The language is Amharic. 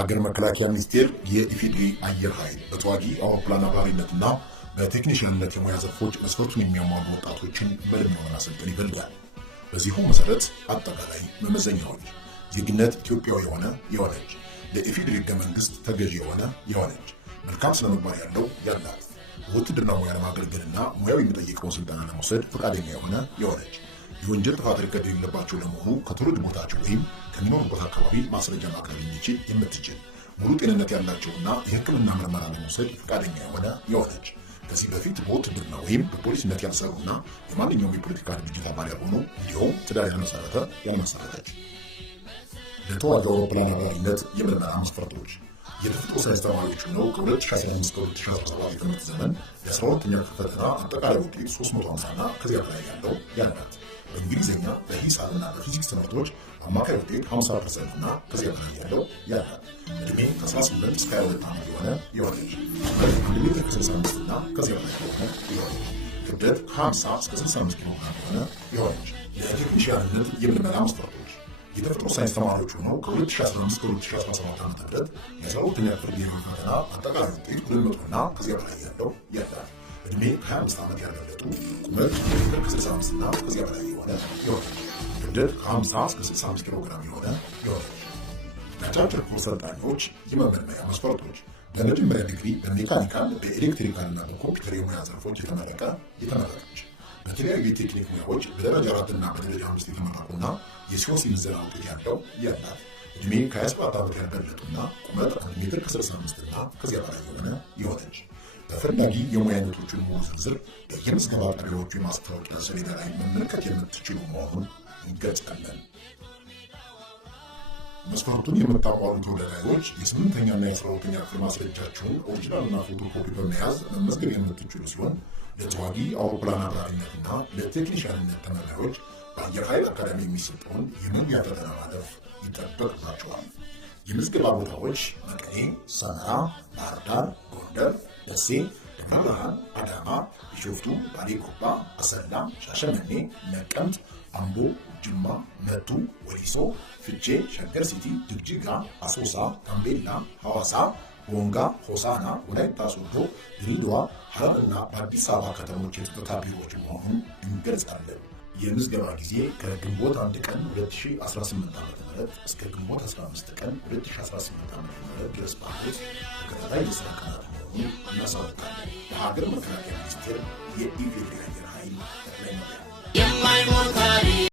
በሀገር መከላከያ ሚኒስቴር የኢፌዴሪ አየር ኃይል በተዋጊ አውሮፕላን አብራሪነትና በቴክኒሽያንነት የሙያ ዘርፎች መስፈርቱን የሚያሟሉ ወጣቶችን መልመና ማሰልጠን ይፈልጋል። በዚሁ መሰረት አጠቃላይ መመዘኛዎች ዜግነት ኢትዮጵያዊ የሆነች ለኢፌዴሪ ሕገ መንግስት ተገዢ የሆነች መልካም ስነ ምግባር ያላት ውትድርና ሙያ ለማገልገልና ሙያው የሚጠይቀውን ስልጠና ለመውሰድ ፈቃደኛ የሆነች የወንጀል ጥፋት ሪከርድ የሌለባቸው ለመሆኑ ከትውልድ ቦታቸው ወይም ከሚኖሩበት አካባቢ ማስረጃ ማቅረብ የምትችል ሙሉ ጤንነት ያላቸውና የሕክምና ምርመራ ለመውሰድ ፈቃደኛ የሆነች ከዚህ በፊት በውትድርና ወይም በፖሊስነት ያልሰሩና የማንኛውም የፖለቲካ ድርጅት አባል ያልሆኑ እንዲሁም ትዳር ያልመሰረተች። ለተዋጊ አውሮፕላን አብራሪነት የምልመላ መስፈርቶች የተፈጥሮ ሳይንስ ተማሪዎች ሆነው ከ2015 እስከ 2017 የትምህርት ዘመን የ12ኛ ክፍል ፈተና አጠቃላይ ውጤት 350 እና ከዚያ በላይ ያላት በእንግሊዝኛ በሂሳብና በፊዚክስ ትምህርቶች አማካይ ውጤት 50% እና ከዚያ በላይ ያላት እድሜ ከ18 እስከ 22 ዓመት የሆነች 1 ሜትር ከ65 እና ከዚያ በላይ የሆነች ክብደት ከ50 እስከ 65 ኪሎ ግራም የሆነች ለቴክኒሽያንነት የምልመላ መስፈርቶች የተፈጥሮ ሳይንስ ተማሪዎች ሆነው ከ2015 እስከ 2017 ዓ.ም የ12ኛ ክፍል ብሔራዊ ፈተና አጠቃላይ ውጤት 200 እና ከዚያ በላይ ያላት እድሜ ከ25 ዓመት ያልበለጡ ቁመት ከ65 እና ከዚያ በላይ የሆነች ክብደት ከ50 እስከ 65 ኪሎ ግራም የሆነች ለአጫጭር ኮርስ ሰልጣኞች የመመልመያ መስፈርቶች በመጀመሪያ ዲግሪ በሜካኒካል በኤሌክትሪካል እና በኮምፒውተር የሙያ ዘርፎች የተመረቀች በተለያዩ የቴክኒክ ሙያዎች በደረጃ 4 እና በደረጃ 5 የተመረቁና የሲኦሲ ምዘና ውጤት ያላት እድሜ ከ27 ዓመት ያልበለጡና ቁመት 1 ሜትር ከ65 እና ከዚያ በላይ የሆነች ተፈላጊ የሙያ አይነቶችን ሙሉ ዝርዝር በየምዝገባ ጣቢያዎቹ የማስታወቂያ ሰሌዳ ላይ መመልከት የምትችሉ መሆኑን እንገልጻለን። መስፈርቱን የምታሟሉ ተወዳዳሪዎች የ8ኛና የ12ኛ ክፍል ማስረጃችሁን ኦሪጂናልና ፎቶኮፒ በመያዝ መመዝገብ የምትችሉ ሲሆን ለተዋጊ አውሮፕላን አብራሪነትና ለቴክኒሽያንነት ተመራቂዎች በአየር ኃይል አካዳሚ የሚሰጠውን የመግቢያ ፈተና ማለፍ ይጠበቅባቸዋል። የምዝገባ ቦታዎች መቀሌ፣ ሰመራ፣ ባህር ዳር፣ ጎንደር፣ ደሴ፣ ደብረ ብርሃን፣ አዳማ፣ ቢሾፍቱ፣ ባሌ ጎባ፣ አሰላ፣ ሻሸመኔ፣ ነቀምት፣ አምቦ፣ ጅማ፣ መቱ፣ ወሊሶ፣ ፍቼ፣ ሸገር ሲቲ፣ ጅግጅጋ፣ አሶሳ፣ ጋምቤላ፣ ሐዋሳ፣ ቦንጋ፣ ሆሳና፣ ወላይታ ሶዶ፣ ድሬዳዋ፣ ሐረርና በአዲስ አበባ ከተሞች የጸጥታ ቢሮዎች መሆኑን እንገልጻለን። የምዝገባ ጊዜ ከግንቦት 1 ቀን 2018 ዓ.ም እስከ ግንቦት 15 ቀን 2018 ዓ.ም ድረስ ባሉት ተከታታይ የሥራ ቀናት መሆኑን እናሳውቃለን። በሀገር መከላከያ ሚኒስቴር የኢፌዴሪ አየር ኃይል ጠቅላይ መምሪያ